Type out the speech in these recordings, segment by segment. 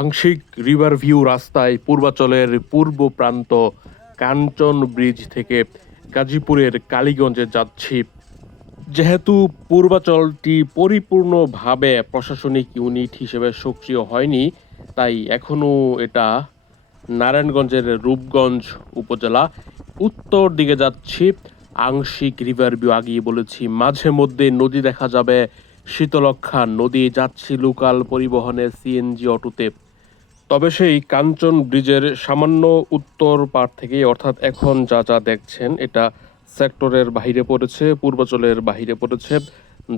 আংশিক river view রাস্তায় পূর্বাচলের পূর্ব প্রান্ত কাঞ্চন ব্রিজ থেকে গাজীপুরের কালীগঞ্জে যাচ্ছি। যেহেতু পূর্বাচলটি পরিপূর্ণভাবে প্রশাসনিক ইউনিট হিসেবে সক্রিয় হয়নি, তাই এখনও এটা নারায়ণগঞ্জের রূপগঞ্জ উপজেলা। উত্তর দিকে যাচ্ছি, আংশিক রিভার ভিউ আগেই বলেছি, মাঝে মধ্যে নদী দেখা যাবে। শীতলক্ষা নদী, যাচ্ছি লোকাল পরিবহনে সিএনজি অটোতে তবে সেই কাঞ্চন ব্রিজের সামান্য উত্তর পার থেকে অর্থাৎ এখন যা যা দেখছেন, এটা সেক্টরের বাইরে পড়েছে পূর্বাচলের বাইরে পড়েছে।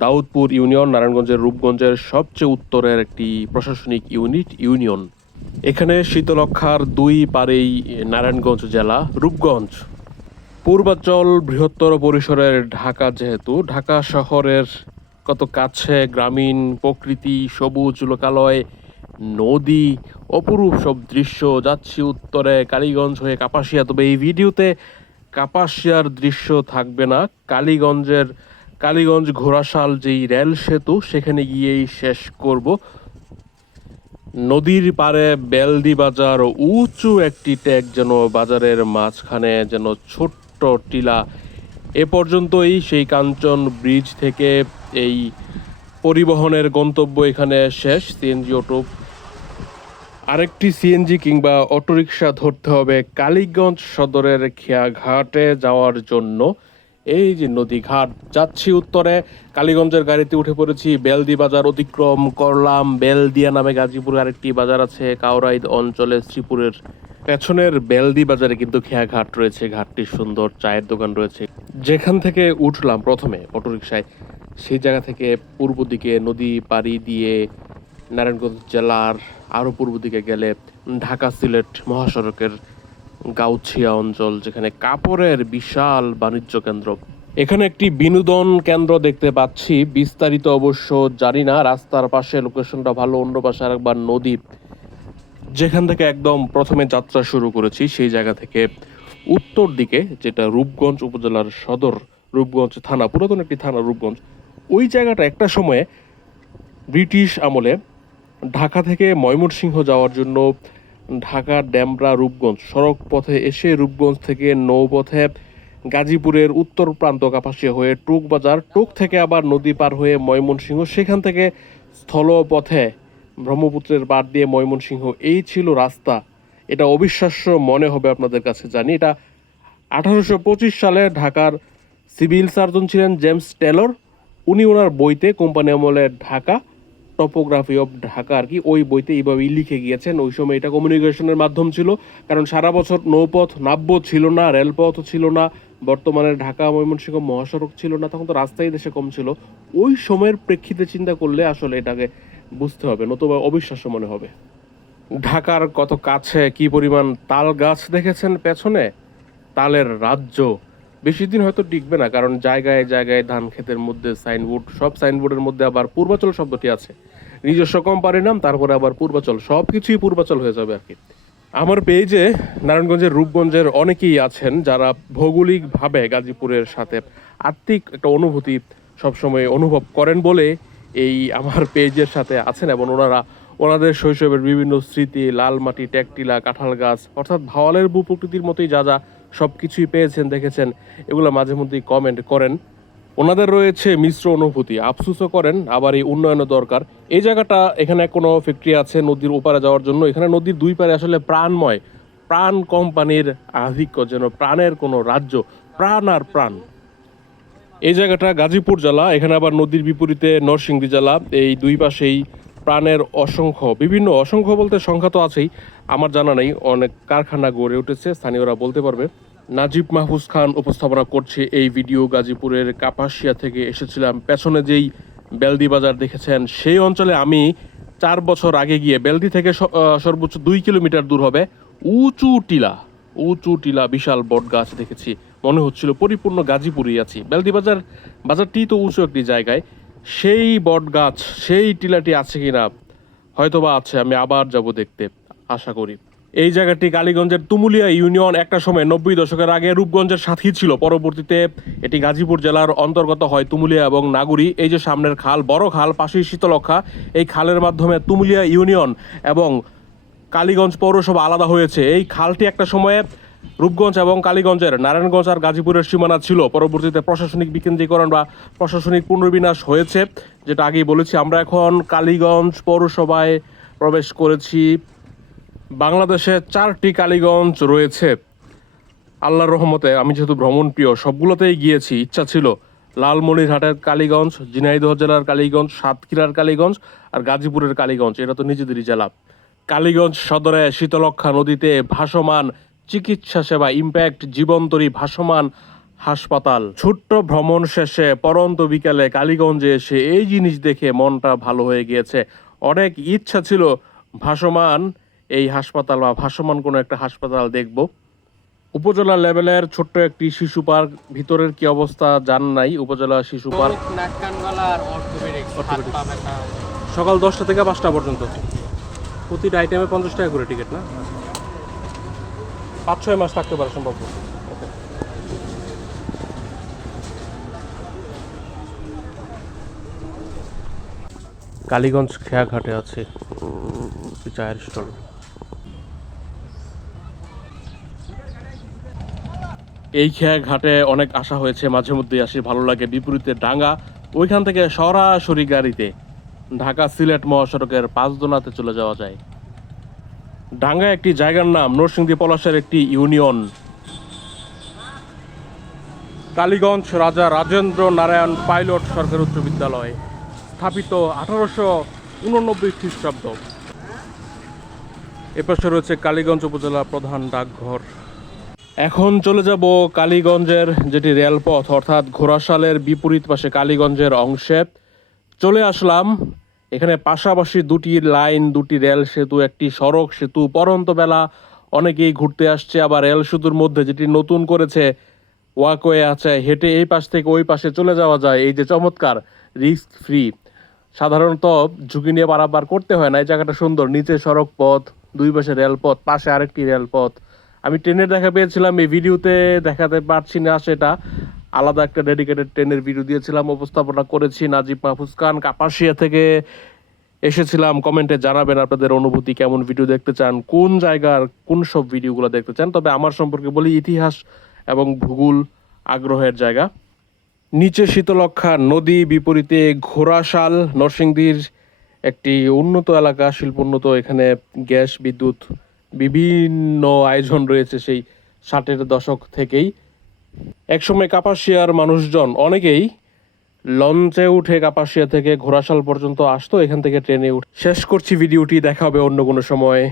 দাউদপুর ইউনিয়ন, নারায়ণগঞ্জের রূপগঞ্জের সবচেয়ে উত্তরের একটি প্রশাসনিক ইউনিট, ইউনিয়ন। এখানে শীতলক্ষার দুই পারেই নারায়ণগঞ্জ জেলা, রূপগঞ্জ। পূর্বাচল বৃহত্তর পরিসরের ঢাকা যেহেতু, ঢাকা শহরের কত কাছে গ্রামীণ প্রকৃতি, সবুজ লোকালয়, নদী অপরূপ সব দৃশ্য যাচ্ছি উত্তরে কালীগঞ্জ হয়ে কাপাসিয়া। তবে এই ভিডিওতে কাপাসিয়ার দৃশ্য থাকবে না। কালীগঞ্জের কালীগঞ্জ ঘোড়াশাল যেই রেল সেতু, সেখানে গিয়েই শেষ করব। নদীর পাড়ে বেলদি বাজার, উঁচু একটি ট্যাগ যেন বাজারের মাঝখানে যেন ছোট্ট টিলা। এ পর্যন্তই সেই কাঞ্চন ব্রিজ থেকে এই পরিবহনের গন্তব্য এখানে শেষ। সিএনজি অটো আরেকটি সিএনজি কিংবা অটোরিকশা ধরতে হবে কালীগঞ্জ সদরের খেয়াঘাটে যাওয়ার জন্য। এই যে নদীঘাট, যাচ্ছি উত্তরে। কালীগঞ্জের গাড়িতে উঠে পড়েছি বেলদি বাজার, অতিক্রম করলাম বেলদিয়া নামে গাজীপুর। আরেকটি বাজার আছে কাউরাইদ অঞ্চলে, শ্রীপুরের পেছনের বেলদি বাজারে কিন্তু খেয়াঘাট রয়েছে। ঘাটটি সুন্দর, চায়ের দোকান রয়েছে। যেখান থেকে উঠলাম প্রথমে অটোরিকশায়, সেই জায়গা থেকে পূর্ব দিকে নদী পাড়ি দিয়ে নারায়ণগঞ্জ জেলার আরও পূর্ব দিকে গেলে ঢাকা সিলেট মহাসড়কের গাউছিয়া অঞ্চল, যেখানে কাপড়ের বিশাল বাণিজ্য কেন্দ্র। এখানে একটি বিনোদন কেন্দ্র দেখতে পাচ্ছি। বিস্তারিত অবশ্য জানি না, রাস্তার পাশে লোকেশনটা ভালো, অন্য পাশে আরেকবার নদী। যেখান থেকে একদম প্রথমে যাত্রা শুরু করেছি, সেই জায়গা থেকে উত্তর দিকে, যেটা রূপগঞ্জ উপজেলার সদর রূপগঞ্জ থানা, পুরাতন একটি থানা রূপগঞ্জ। ওই জায়গাটা একটা সময়ে ব্রিটিশ আমলে ঢাকা থেকে ময়মনসিংহ যাওয়ার জন্য ঢাকা ড্যামরা রূপগঞ্জ সড়ক পথে এসে রূপগঞ্জ থেকে নৌপথে গাজীপুরের উত্তর প্রান্ত কাপাসিয়া হয়ে টুক বাজার, টুক থেকে আবার নদী পার হয়ে ময়মনসিংহ। সেখান থেকে স্থলপথে ব্রহ্মপুত্রের পার দিয়ে ময়মনসিংহ। এই ছিল রাস্তা। এটা অবিশ্বাস্য মনে হবে আপনাদের কাছে, জানি। এটা আঠারোশো পঁচিশ সালে ঢাকার সিভিল সার্জন ছিলেন জেমস টেলর। উনি ওনার বইতে কোম্পানি আমলে ঢাকা টপোগ্রাফি অফ ঢাকা আর কি, ওই বইতে এইভাবেই লিখে গিয়েছেন। ওই সময় এটা কমিউনিকেশনের মাধ্যম ছিল, কারণ সারা বছর নৌপথ নাব্য ছিল না রেলপথ ছিল না, বর্তমানে ঢাকা ময়মনসিংহ মহাসড়ক ছিল না, তখন তো রাস্তাই দেশে কম ছিল। ওই সময়ের প্রেক্ষিতে চিন্তা করলে আসলে এটাকে বুঝতে হবে, নতুবা অবিশ্বাস্য মনে হবে। ঢাকার কত কাছে কি পরিমাণ তাল গাছ দেখেছেন পেছনে? তালের রাজ্য বেশি দিন হয়তো টিকবে না, কারণ জায়গায় জায়গায় ধান ক্ষেতের মধ্যে সাইনবোর্ড সব সাইনবোর্ডের মধ্যে আবার পূর্বাচল শব্দটি আছে। নিজস্ব কোম্পানির নাম, তারপরে আবার পূর্বাচল সব কিছুই পূর্বাচল হয়ে যাবে আর কি আমার পেজে নারায়ণগঞ্জের, রূপগঞ্জের অনেকেই আছেন যারা ভৌগোলিকভাবে গাজীপুরের সাথে আত্মিক একটা অনুভূতি সবসময় অনুভব করেন বলে এই আমার পেজের সাথে আছেন এবং ওনারা ওনাদের শৈশবের বিভিন্ন স্মৃতি লাল মাটি ট্যাকটিলা, কাঁঠাল গাছ, অর্থাৎ ভাওয়ালের ভূ প্রকৃতির মতোই যা যা সব কিছুই পেয়েছেন, দেখেছেন, এগুলো মাঝে মধ্যেই কমেন্ট করেন। ওনাদের রয়েছে মিশ্র অনুভূতি, আফসুসও করেন, আবার এই উন্নয়নও দরকার। এই জায়গাটা, এখানে কোনো ফ্যাক্টরি আছে নদীর ওপারে যাওয়ার জন্য, এখানে নদীর দুই পারে আসলে প্রাণময়, প্রাণ কোম্পানির আধিক্য যেন, প্রাণের কোনো রাজ্য, প্রাণ আর প্রাণ। এই জায়গাটা গাজীপুর জেলা, এখানে আবার নদীর বিপরীতে নরসিংদী জেলা, এই দুই পাশেই প্রাণের অসংখ্য, বিভিন্ন অসংখ্য বলতে সংখ্যা তো আছেই। আমার জানা নেই, অনেক কারখানা গড়ে উঠেছে, স্থানীয়রা বলতে পারবে। নাজিব মাহফুজ খান উপস্থাপনা করছে এই ভিডিও, গাজীপুরের কাপাসিয়া থেকে এসেছিলাম। পেছনে যেই বেলদি বাজার দেখেছেন, সেই অঞ্চলে আমি চার বছর আগে গিয়ে বেলদি থেকে সর্বোচ্চ দুই কিলোমিটার দূর হবে, উঁচু টিলা উঁচু টিলা বিশাল বট গাছ দেখেছি। মনে হচ্ছিল পরিপূর্ণ গাজীপুরেই আছি। বেলদি বাজার, বাজারটি তো উঁচু একটি জায়গায়। সেই বট গাছ সেই টিলাটি আছে কিনা? হয়তোবা আছে, আমি আবার যাব দেখতে, আশা করি। এই জায়গাটি কালীগঞ্জের তুমুলিয়া ইউনিয়ন একটা সময় নব্বই দশকের আগে রূপগঞ্জের সাথী ছিল। পরবর্তীতে এটি গাজীপুর জেলার অন্তর্গত হয় তুমুলিয়া এবং নাগুরি। এই যে সামনের খাল, বড় খাল, পাশেই শীতলক্ষা এই খালের মাধ্যমে তুমুলিয়া ইউনিয়ন এবং কালীগঞ্জ পৌরসভা আলাদা হয়েছে। এই খালটি একটা সময়ে রূপগঞ্জ এবং কালীগঞ্জের নারায়ণগঞ্জ আর গাজীপুরের সীমানা ছিল। পরবর্তীতে প্রশাসনিক বিকেন্দ্রীকরণ বা প্রশাসনিক পুনর্বিন্যাস হয়েছে, যেটা আগেই বলেছি। আমরা এখন কালীগঞ্জ পৌরসভায় প্রবেশ করেছি। বাংলাদেশে চারটি কালীগঞ্জ রয়েছে। আল্লাহর রহমতে আমি যেহেতু ভ্রমণ প্রিয়, সবগুলোতেই গিয়েছি। ইচ্ছা ছিল লালমনিরহাটের কালীগঞ্জ, ঝিনাইদহ জেলার কালীগঞ্জ, সাতক্ষীরার কালীগঞ্জ আর গাজীপুরের কালীগঞ্জ। এটা তো নিজেদেরই জেলা। কালীগঞ্জ সদরে শীতলক্ষা নদীতে ভাসমান চিকিৎসা সেবা ইম্প্যাক্ট জীবন্তরী ভাসমান হাসপাতাল। ছোট্ট ভ্রমণ শেষে পরন্ত বিকালে কালীগঞ্জে এসে এই জিনিস দেখে মনটা ভালো হয়ে গিয়েছে। অনেক ইচ্ছা ছিল ভাসমান এই হাসপাতাল বা ভাসমান কোনো একটা হাসপাতাল দেখব। উপজেলা লেভেলের ছোট্ট একটি শিশু পার্ক ভিতরের কি অবস্থা জান নাই উপজেলা শিশু পার্ক। সকাল দশটা থেকে পাঁচটা পর্যন্ত। প্রতিটা আইটেমে পঞ্চাশ টাকা করে টিকিট না? পাঁচ ছয় মাস থাকতে পারে সম্ভব। কালীগঞ্জ খেয়াঘাটে আছে। চায়ের স্টল। এই খেয়া ঘাটে অনেক আশা হয়েছে মাঝে মধ্যেই আসি ভালো লাগে বিপরীতে ডাঙ্গা। ওইখান থেকে সরাসরি গাড়িতে ঢাকা সিলেট মহাসড়কের পাঁচদোনাতে চলে যাওয়া যায়। ডাঙ্গা একটি জায়গার নাম নরসিংদী পলাশের একটি ইউনিয়ন। কালীগঞ্জ রাজা রাজেন্দ্র নারায়ণ পাইলট সরকারি উচ্চ বিদ্যালয়, স্থাপিত আঠারোশো উননব্বই খ্রিস্টাব্দ। এপাশে রয়েছে কালীগঞ্জ উপজেলা প্রধান ডাকঘর। এখন চলে যাব কালীগঞ্জের যেটি রেলপথ, অর্থাৎ ঘোড়াশালের বিপরীত পাশে কালীগঞ্জের অংশে। চলে আসলাম এখানে পাশাপাশি দুটি লাইন, দুটি রেল সেতু, একটি সড়ক সেতু, পরন্ত বেলা অনেকেই ঘুরতে আসছে। আবার রেল সেতুর মধ্যে যেটি নতুন করেছে, ওয়াকওয়ে আছে, হেঁটে এই পাশ থেকে ওই পাশে চলে যাওয়া যায়। এই যে চমৎকার, রিস্ক ফ্রি। সাধারণত ঝুঁকি নিয়ে পারাপার করতে হয় না। এই জায়গাটা সুন্দর। নিচে সড়ক পথ, দুই পাশে রেলপথ পাশে আরেকটি রেলপথ আমি ট্রেনের দেখা পেয়েছিলাম, এই ভিডিওতে দেখাতে পারছি না সেটা। আলাদা একটা ডেডিকেটেড ট্রেনের ভিডিও দিয়েছিলাম, উপস্থাপনা করেছি নাজিব মাহফুজ খান। কাপাসিয়া থেকে এসেছিলাম। কমেন্টে জানাবেন আপনাদের অনুভূতি, কেমন ভিডিও দেখতে চান, কোন জায়গার, কোন সব ভিডিওগুলো দেখতে চান। তবে আমার সম্পর্কে বলি, ইতিহাস এবং ভূগোল আগ্রহের জায়গা। নিচে শীতলক্ষা নদী বিপরীতে ঘোড়াশাল, নরসিংদীর একটি উন্নত এলাকা, শিল্পোন্নত, এখানে গ্যাস, বিদ্যুৎ, বিভিন্ন আয়োজন রয়েছে সেই ষাটের দশক থেকেই। একসময় কাপাসিয়ার মানুষজন অনেকেই লঞ্চে উঠে কাপাসিয়া থেকে ঘোড়াশাল পর্যন্ত আসতো, এখান থেকে ট্রেনে উঠে শেষ করছি, ভিডিওটি দেখা হবে অন্য কোনো সময়।